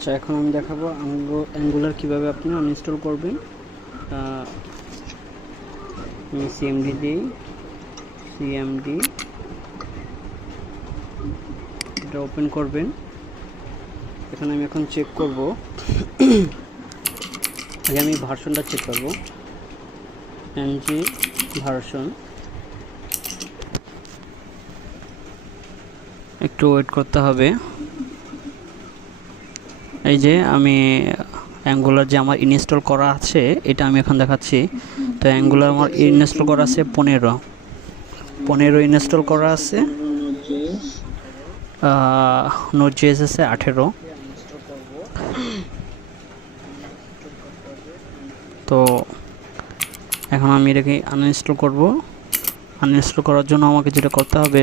আচ্ছা, এখন আমি দেখাবো অ্যাঙ্গুলার কীভাবে আপনি আনইনস্টল করবেন। আমি সিএমডি দিই, সিএমডি এটা ওপেন করবেন। এখানে আমি এখন চেক করব, আগে আমি ভার্সনটা চেক করব, এনজি ভার্সন। একটু ওয়েট করতে হবে। এই যে আমি অ্যাঙ্গুলার যে আমার ইনস্টল করা আছে এটা আমি এখন দেখাচ্ছি। তো অ্যাঙ্গুলার আমার ইনস্টল করা আছে 15 ইনস্টল করা আছে, Node.js আছে 18। তো এখন আমি এটাকে আনইনস্টল করব। আনইনস্টল করার জন্য আমাকে যেটা করতে হবে,